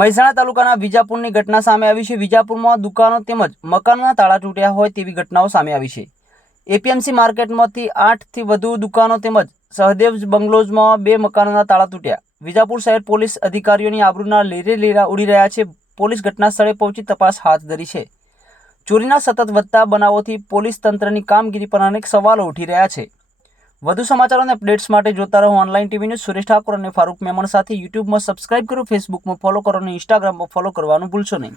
મહેસાણા તાલુકાના વિજાપુરની ઘટના સામે આવી છે। વિજાપુરમાં દુકાનો તેમજ મકાનોના તાળા તૂટ્યા હોય તેવી ઘટનાઓ સામે આવી છે। એપીએમસી માર્કેટમાંથી 8થી વધુ દુકાનો તેમજ સહદેવ બંગલોઝમાં 2 મકાનોના તાળા તૂટ્યા। વિજાપુર શહેર પોલીસ અધિકારીઓની આબરૂના લીરેલીરા ઉડી રહ્યા છે। પોલીસ ઘટના સ્થળે પહોંચી તપાસ હાથ ધરી છે। ચોરીના સતત વધતા બનાવોથી પોલીસ તંત્રની કામગીરી પર અનેક સવાલો ઉઠી રહ્યા છે। વધુ સમાચારો અને અપડેટ્સ માટે જોતા રહો online TV news. Suresh Thakor અને ફારૂક મેમણ સાથે યુટ્યુબમાં સબસ્ક્રાઇબ કરો, ફેસબુકમાં ફોલો કરો અને ઇન્સ્ટાગ્રામમાં ફોલો કરવાનું ભૂલશો નહીં।